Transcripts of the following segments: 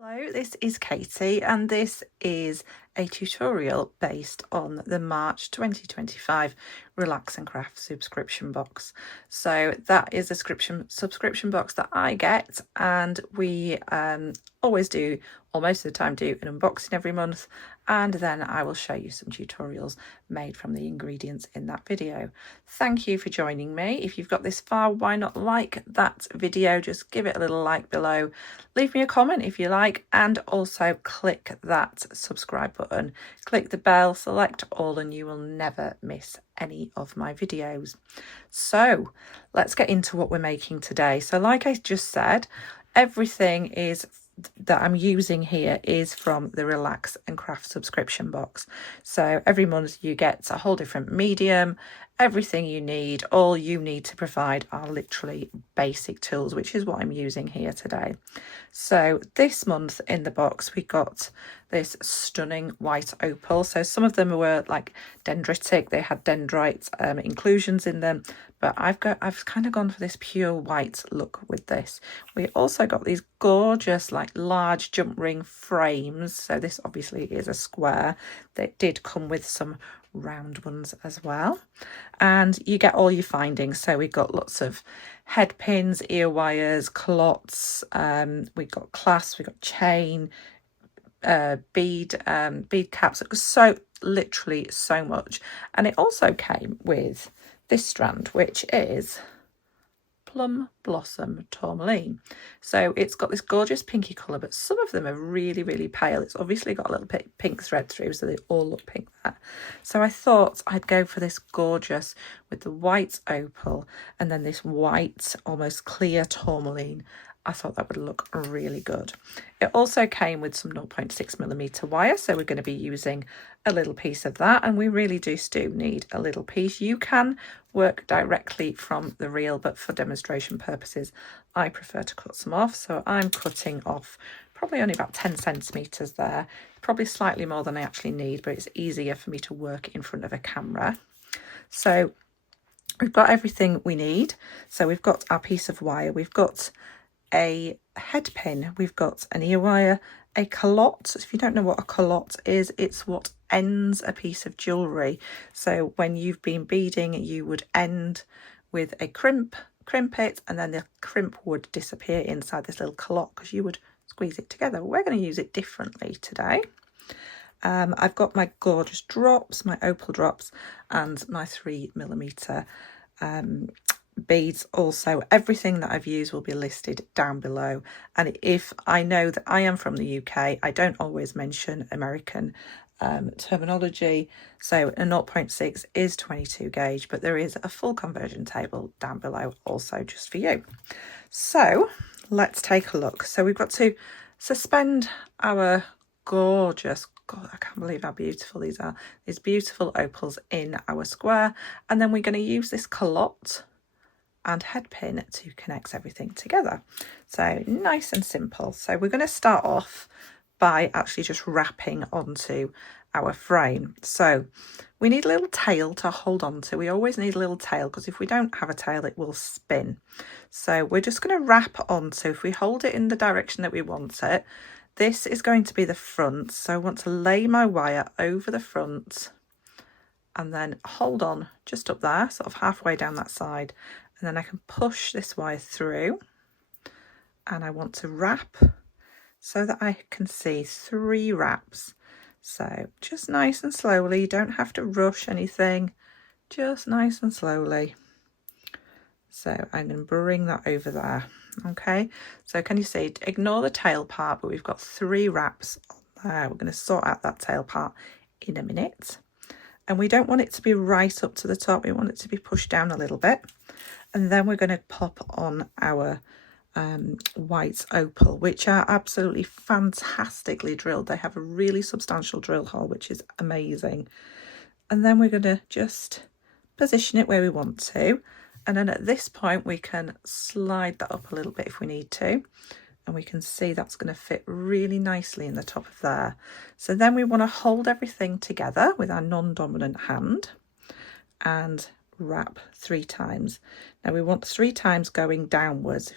Hello, this is Katie and this is a tutorial based on the March 2025 Relax and Craft subscription box. So that is a subscription box that I get, and we always do, or most of the time do, an unboxing every month, and then I will show you some tutorials made from the ingredients in that video. Thank you for joining me. If you've got this far, why not like that video? Just give it a little like below, leave me a comment if you like, and also click that subscribe button, click the bell, select all, and you will never miss any of my videos. So let's get into what we're making today. So like I just said, everything that I'm using here is from the Relax and Craft subscription box. So every month you get a whole different medium, everything you need. All you need to provide are literally basic tools, which is what I'm using here today. So this month in the box we got this stunning white opal. So some of them were like dendritic, they had dendrite inclusions in them, but I've kind of gone for this pure white look with this. We also got these gorgeous like large jump ring frames. So this obviously is a square. That did come with some round ones as well, and you get all your findings. So we've got lots of head pins, ear wires, clots, we've got clasps, we've got chain, bead caps. It was so literally so much. And it also came with this strand, which is Plum Blossom Tourmaline. So it's got this gorgeous pinky colour, but some of them are really, really pale. It's obviously got a little bit pink thread through, so they all look pink there. So I thought I'd go for this gorgeous with the white opal and then this white, almost clear tourmaline. I thought that would look really good. It also came with some 0.6mm wire, so we're going to be using a little piece of that, and we really do need a little piece. You can work directly from the reel, but for demonstration purposes I prefer to cut some off. So I'm cutting off probably only about 10 centimeters there, probably slightly more than I actually need, but it's easier for me to work in front of a camera. So we've got everything we need. So we've got our piece of wire, we've got a head pin, we've got an ear wire, a calotte. If you don't know what a calotte is, it's what ends a piece of jewellery. So when you've been beading, you would end with a crimp it, and then the crimp would disappear inside this little calotte because you would squeeze it together. We're going to use it differently today. I've got my gorgeous drops, my opal drops, and my 3mm beads. Also, everything that I've used will be listed down below, and if I know that I am from the UK, I don't always mention American terminology. So a 0.6 is 22 gauge, but there is a full conversion table down below also just for you. So let's take a look. So we've got to suspend our gorgeous, God, I can't believe how beautiful these are, these beautiful opals in our square, and then we're going to use this calotte and head pin to connect everything together. So nice and simple. So we're going to start off by actually just wrapping onto our frame. So we need a little tail to hold on to. We always need a little tail, because if we don't have a tail it will spin. So we're just going to wrap onto, if we hold it in the direction that we want it, this is going to be the front. So I want to lay my wire over the front and then hold on just up there, sort of halfway down that side, and then I can push this wire through, and I want to wrap so that I can see 3 wraps. So just nice and slowly, you don't have to rush anything, just nice and slowly. So I'm going to bring that over there. Okay, so can you see, ignore the tail part, but we've got 3 wraps on there. We're going to sort out that tail part in a minute. And we don't want it to be right up to the top, we want it to be pushed down a little bit. And then we're going to pop on our white opal, which are absolutely fantastically drilled. They have a really substantial drill hole, which is amazing. And then we're going to just position it where we want to. And then at this point we can slide that up a little bit if we need to. And we can see that's going to fit really nicely in the top of there. So then we want to hold everything together with our non-dominant hand and wrap 3 times. Now we want 3 times going downwards.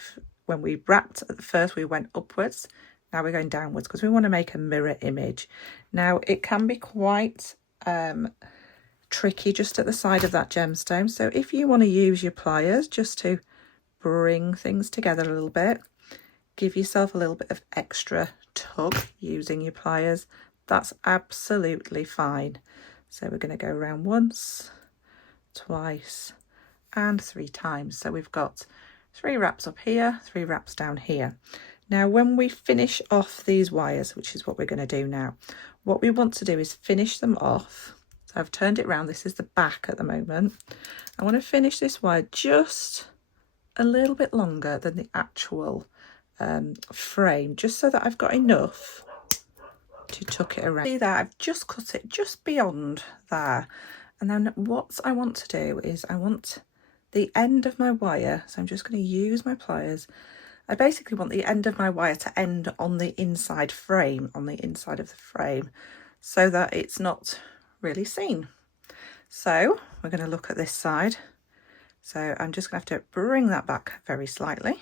When we wrapped at the first, we went upwards, Now we're going downwards because we want to make a mirror image. Now it can be quite tricky just at the side of that gemstone. So if you want to use your pliers just to bring things together a little bit, give yourself a little bit of extra tug using your pliers, that's absolutely fine. So we're going to go around once, twice and 3 times. So we've got 3 wraps up here, 3 wraps down here. Now when we finish off these wires, which is what we're going to do now, what we want to do is finish them off. So I've turned it around, this is the back at the moment. I want to finish this wire just a little bit longer than the actual frame, just so that I've got enough to tuck it around. See that I've just cut it just beyond there. And then what I want to do is I want the end of my wire, so I'm just going to use my pliers. I basically want the end of my wire to end on the inside frame, on the inside of the frame, so that it's not really seen. So we're going to look at this side. So I'm just going to have to bring that back very slightly.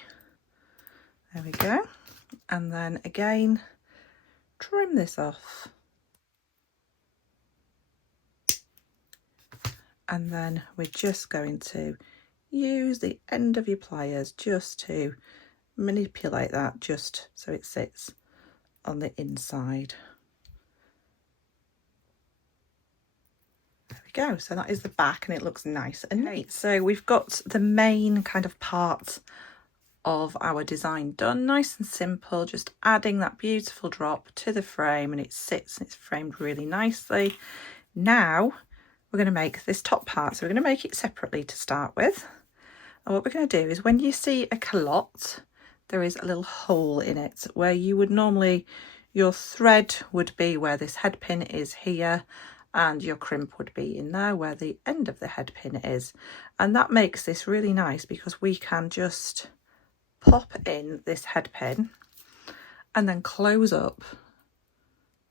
There we go. And then again, trim this off. And then we're just going to use the end of your pliers just to manipulate that, just so it sits on the inside. There we go. So that is the back and it looks nice and neat. So we've got the main kind of part of our design done, nice and simple, just adding that beautiful drop to the frame, and it sits and it's framed really nicely. Now we're going to make this top part, so we're going to make it separately to start with. And what we're going to do is, when you see a calotte, there is a little hole in it where you would normally, your thread would be where this head pin is here, and your crimp would be in there where the end of the head pin is. And that makes this really nice because we can just pop in this head pin and then close up,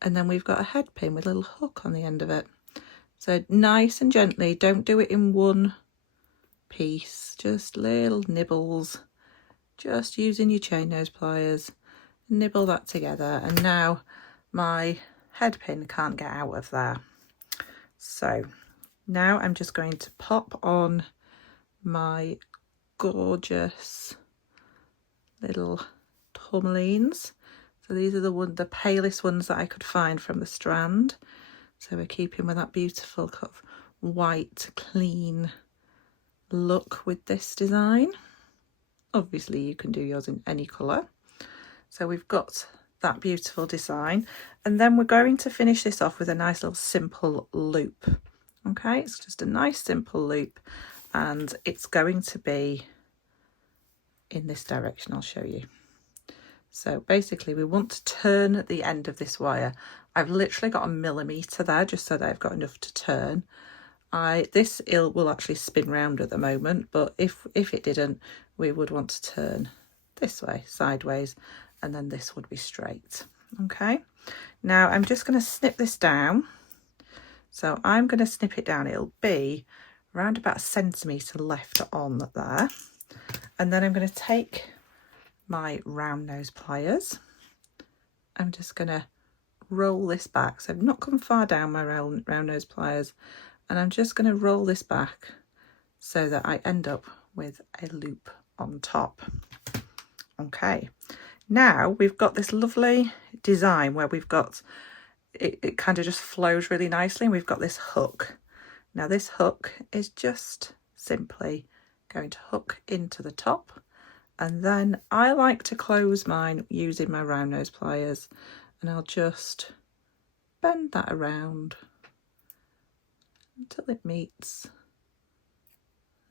and then we've got a head pin with a little hook on the end of it. So nice and gently, don't do it in one piece, just little nibbles, just using your chain nose pliers, nibble that together, and now my head pin can't get out of there. So now I'm just going to pop on my gorgeous little tourmalines. So these are the palest ones that I could find from the strand. So we're keeping with that beautiful kind of white, clean look with this design. Obviously you can do yours in any colour. So we've got that beautiful design, and then we're going to finish this off with a nice little simple loop. Okay, it's just a nice simple loop, and it's going to be in this direction. I'll show you. So basically we want to turn the end of this wire. I've literally got 1 millimetre there just so that I've got enough to turn. This will actually spin round at the moment, but if it didn't, we would want to turn this way, sideways, and then this would be straight. Okay, now I'm just going to snip this down. So I'm going to snip it down. It'll be around about 1 centimetre left on there. And then I'm going to take my round nose pliers. I'm just going to roll this back. So I've not come far down my round nose pliers, and I'm just going to roll this back so that I end up with a loop on top. Okay, now we've got this lovely design where we've got it kind of just flows really nicely, and we've got this hook. Now this hook is just simply going to hook into the top, and then I like to close mine using my round nose pliers, and I'll just bend that around until it meets.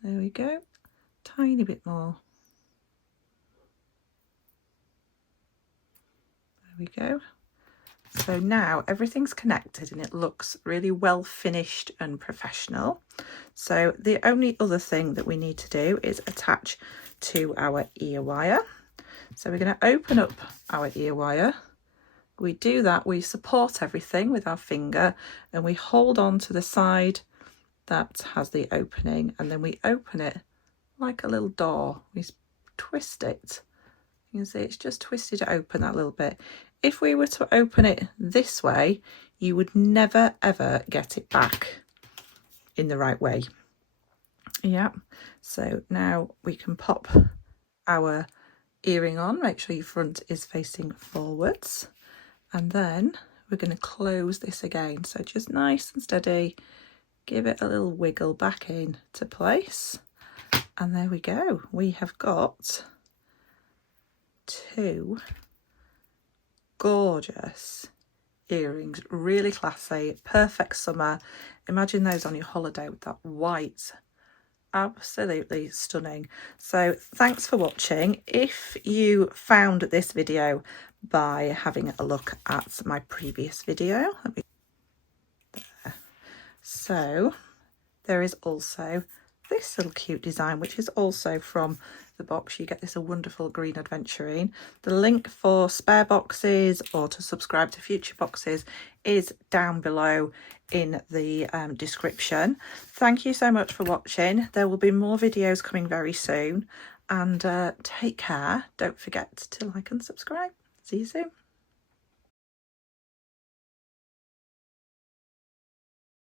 There we go, tiny bit more. There we go. So now everything's connected and it looks really well finished and professional. So the only other thing that we need to do is attach to our ear wire. So we're going to open up our ear wire. We do that, we support everything with our finger, and we hold on to the side that has the opening, and then we open it like a little door. We twist it You can see it's just twisted it open that little bit. If we were to open it this way, you would never ever get it back in the right way. Yeah, so now we can pop our earring on. Make sure your front is facing forwards, and then we're going to close this again. So just nice and steady, give it a little wiggle back in to place, and there we go. We have got 2 gorgeous earrings, really classy, perfect summer. Imagine those on your holiday with that white. Absolutely stunning. So thanks for watching. If you found this video by having a look at my previous video, so there is also this little cute design, which is also from the box. You get this a wonderful green adventurine. The link for spare boxes or to subscribe to future boxes is down below in the description. Thank you so much for watching. There will be more videos coming very soon, and take care. Don't forget to like and subscribe. See you soon.